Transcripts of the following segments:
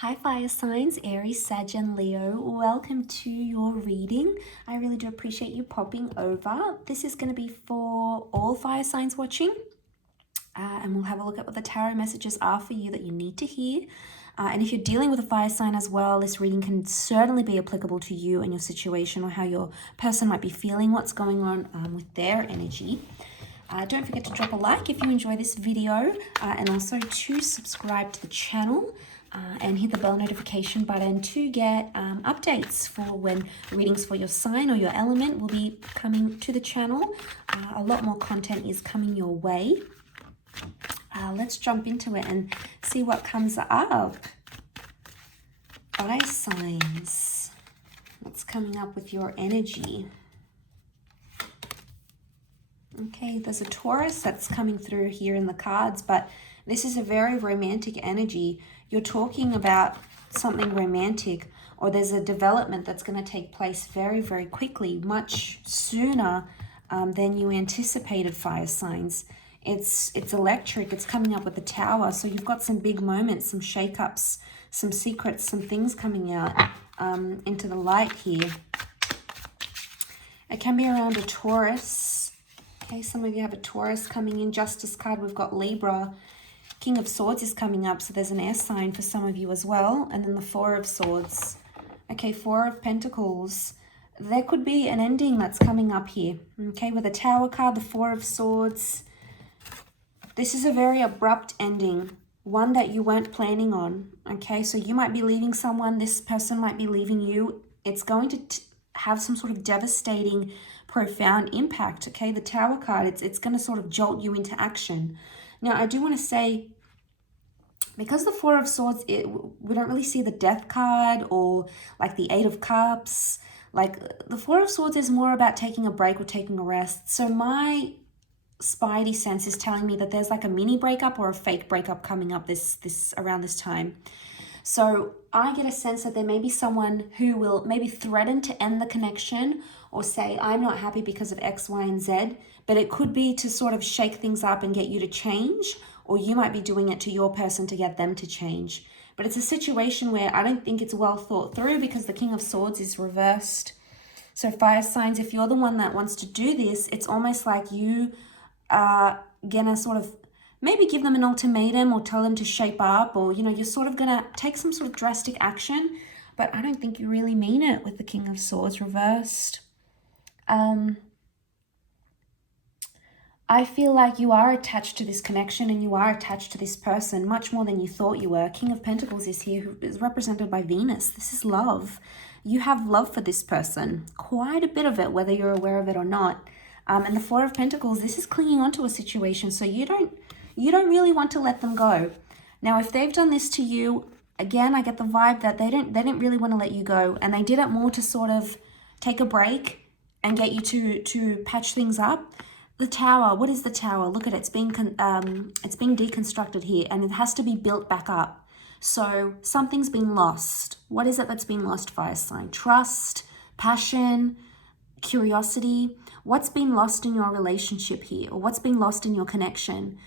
Hi fire signs, Aries, Sag and Leo. Welcome to your reading. I really do appreciate you popping over. This is going to be for all fire signs watching. And we'll have a look at what the tarot messages are for you that you need to hear. And if you're dealing with a fire sign as well, this reading can certainly be applicable to you and your situation or how your person might be feeling, what's going on with their energy. Don't forget to drop a like if you enjoy this video and also to subscribe to the channel and hit the bell notification button to get updates for when readings for your sign or your element will be coming to the channel. A lot more content is coming your way. Let's jump into it and see what comes up. Fire signs. What's coming up with your energy? Okay, there's a Taurus that's coming through here in the cards, but this is a very romantic energy. You're talking about something romantic, or there's a development that's going to take place very, very quickly, much sooner than you anticipated, fire signs. It's electric. It's coming up with the Tower. So you've got some big moments, some shakeups, some secrets, some things coming out into the light here. It can be around a Taurus. Okay, some of you have a Taurus coming in. Justice card, we've got Libra. King of Swords is coming up, so there's an air sign for some of you as well. And then the Four of Swords. Okay, Four of Pentacles. There could be an ending that's coming up here. Okay, with the Tower card, the Four of Swords. This is a very abrupt ending, one that you weren't planning on. Okay, so you might be leaving someone, this person might be leaving you. It's going to have some sort of devastating, profound impact. Okay, the Tower card, it's going to sort of jolt you into action. Now, I do want to say, because the Four of Swords, we don't really see the Death card or like the Eight of Cups. Like the Four of Swords is more about taking a break or taking a rest. So my spidey sense is telling me that there's like a mini breakup or a fake breakup coming up around this time. So I get a sense that there may be someone who will maybe threaten to end the connection or say, I'm not happy because of X, Y, and Z, but it could be to sort of shake things up and get you to change, or you might be doing it to your person to get them to change. But it's a situation where I don't think it's well thought through because the King of Swords is reversed. So fire signs, if you're the one that wants to do this, it's almost like you are gonna sort of maybe give them an ultimatum or tell them to shape up, or you're sort of gonna take some sort of drastic action, but I don't think you really mean it with the King of Swords reversed. I feel like you are attached to this connection and you are attached to this person much more than you thought you were. King of Pentacles is here, who is represented by Venus. This is love. You have love for this person, quite a bit of it, whether you're aware of it or not. And the Four of Pentacles, this is clinging onto a situation, so you don't really want to let them go. Now, if they've done this to you, again, I get the vibe that they didn't really want to let you go, and they did it more to sort of take a break and get you to patch things up. The Tower, what is the Tower? Look at it, it's being deconstructed here, and it has to be built back up. So something's been lost. What is it that's been lost, fire sign? Trust, passion, curiosity. What's been lost in your relationship here, or what's been lost in your connection?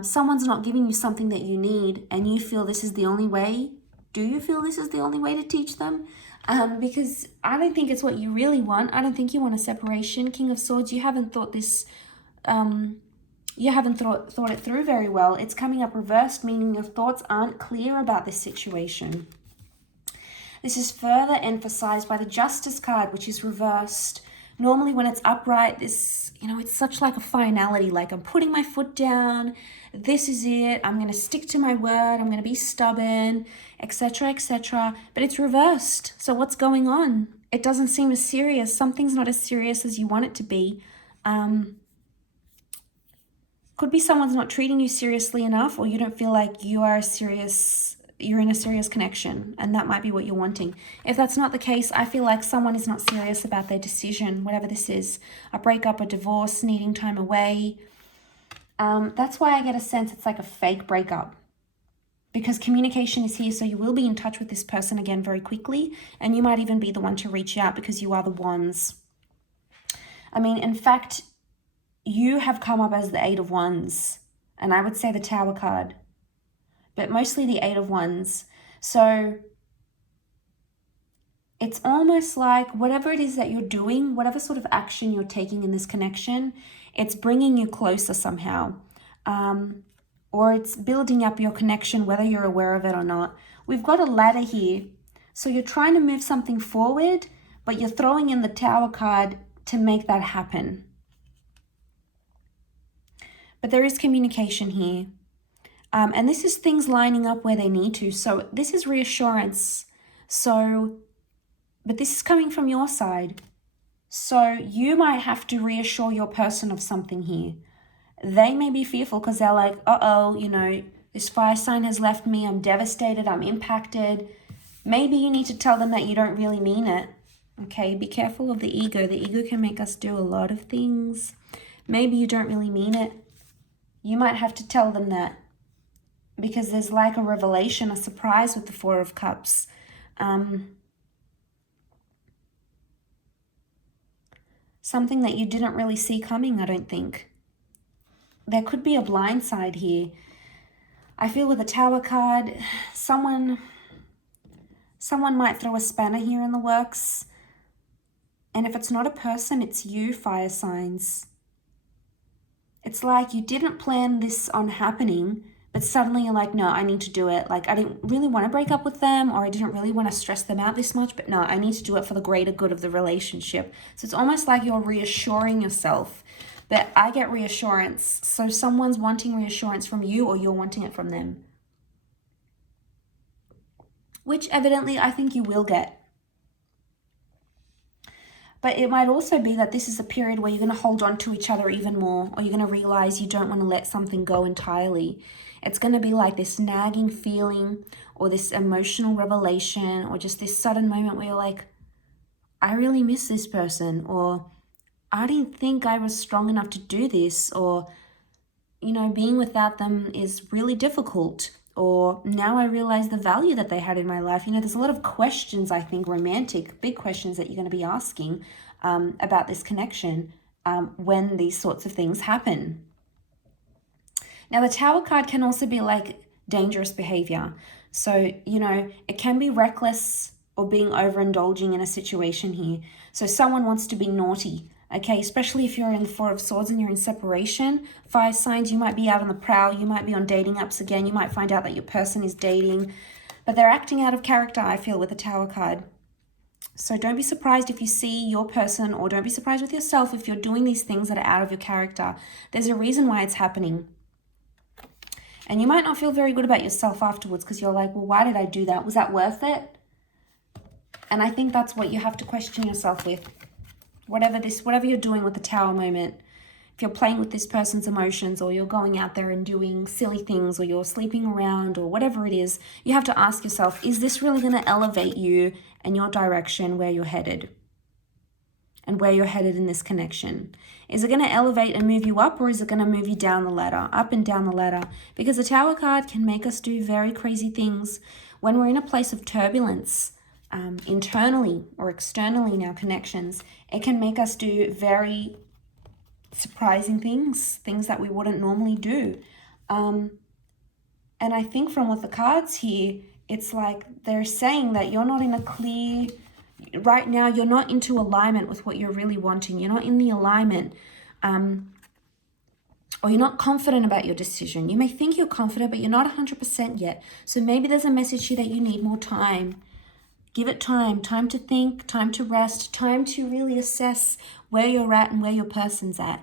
Someone's not giving you something that you need, and you feel this is the only way. Do you feel this is the only way to teach them? Because I don't think it's what you really want. I don't think you want a separation. King of Swords, you haven't thought this, you haven't thought it through very well. It's coming up reversed, meaning your thoughts aren't clear about this situation. This is further emphasized by the Justice card, which is reversed. Normally when it's upright, this, it's such like a finality, like I'm putting my foot down, this is it, I'm going to stick to my word, I'm going to be stubborn, etc., etc. But it's reversed. So what's going on? It doesn't seem as serious. Something's not as serious as you want it to be. Could be someone's not treating you seriously enough, or you don't feel like you're in a serious connection, and that might be what you're wanting. If that's not the case, I feel like someone is not serious about their decision, whatever this is, a breakup, a divorce, needing time away. That's why I get a sense it's like a fake breakup, because communication is here, so you will be in touch with this person again very quickly, and you might even be the one to reach out because you are the Wands. I mean, in fact, you have come up as the Eight of Wands, and I would say the Tower card, but mostly the Eight of Wands. So it's almost like whatever it is that you're doing, whatever sort of action you're taking in this connection, it's bringing you closer somehow. Or it's building up your connection, whether you're aware of it or not. We've got a ladder here. So you're trying to move something forward, but you're throwing in the Tower card to make that happen. But there is communication here. And this is things lining up where they need to. So this is reassurance. But this is coming from your side. So you might have to reassure your person of something here. They may be fearful because they're like, uh-oh, you know, this fire sign has left me. I'm devastated. I'm impacted. Maybe you need to tell them that you don't really mean it. Okay, be careful of the ego. The ego can make us do a lot of things. Maybe you don't really mean it. You might have to tell them that. Because there's like a revelation, a surprise with the Four of Cups. Something that you didn't really see coming, I don't think. There could be a blind side here. I feel with the Tower card, someone might throw a spanner here in the works. And if it's not a person, it's you, fire signs. It's like you didn't plan this on happening, but suddenly you're like, no, I need to do it. Like, I didn't really want to break up with them, or I didn't really want to stress them out this much, but no, I need to do it for the greater good of the relationship. So it's almost like you're reassuring yourself. But I get reassurance. So someone's wanting reassurance from you, or you're wanting it from them. Which evidently I think you will get. But it might also be that this is a period where you're going to hold on to each other even more, or you're going to realize you don't want to let something go entirely. It's going to be like this nagging feeling, or this emotional revelation, or just this sudden moment where you're like, I really miss this person, or I didn't think I was strong enough to do this, or, you know, being without them is really difficult, or now I realize the value that they had in my life. You know, there's a lot of questions, I think, romantic, big questions that you're going to be asking about this connection when these sorts of things happen. Now, the Tower card can also be like dangerous behavior. So, you know, it can be reckless or being overindulging in a situation here. So someone wants to be naughty. Okay, especially if you're in the Four of Swords and you're in separation. Fire signs, you might be out on the prowl. You might be on dating apps again. You might find out that your person is dating. But they're acting out of character, I feel, with the Tower card. So don't be surprised if you see your person, or don't be surprised with yourself if you're doing these things that are out of your character. There's a reason why it's happening. And you might not feel very good about yourself afterwards because you're like, well, why did I do that? Was that worth it? And I think that's what you have to question yourself with. Whatever you're doing with the Tower moment, if you're playing with this person's emotions, or you're going out there and doing silly things, or you're sleeping around, or whatever it is, you have to ask yourself, is this really going to elevate you and your direction where you're headed? And where you're headed in this connection. Is it going to elevate and move you up, or is it going to move you down the ladder, up and down the ladder? Because the Tower card can make us do very crazy things when we're in a place of turbulence. Internally or externally in our connections, it can make us do very surprising things that we wouldn't normally do. And I think from what the cards here, it's like they're saying that you're not in a clear, right now, you're not into alignment with what you're really wanting. You're not in the alignment, or you're not confident about your decision. You may think you're confident, but you're not 100% yet. So maybe there's a message here that you need more time. Give it time to think, time to rest, time to really assess where you're at and where your person's at.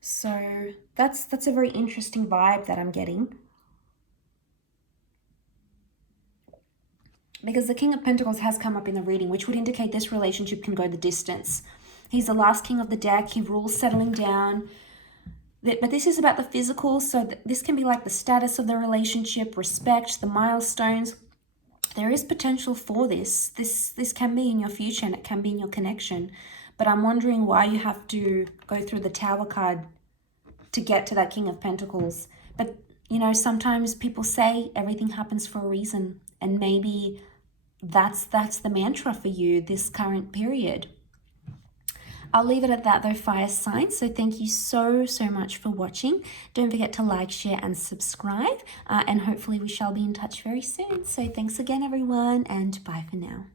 So that's a very interesting vibe that I'm getting. Because the King of Pentacles has come up in the reading, which would indicate this relationship can go the distance. He's the last king of the deck. He rules settling down. But this is about the physical, so this can be like the status of the relationship, respect, the milestones. There is potential for this. This can be in your future, and it can be in your connection. But I'm wondering why you have to go through the Tower card to get to that King of Pentacles. But, you know, sometimes people say everything happens for a reason. And maybe that's the mantra for you this current period. I'll leave it at that though, fire signs. So thank you so much for watching. Don't forget to like, share and subscribe, and hopefully we shall be in touch very soon. So thanks again everyone, and bye for now.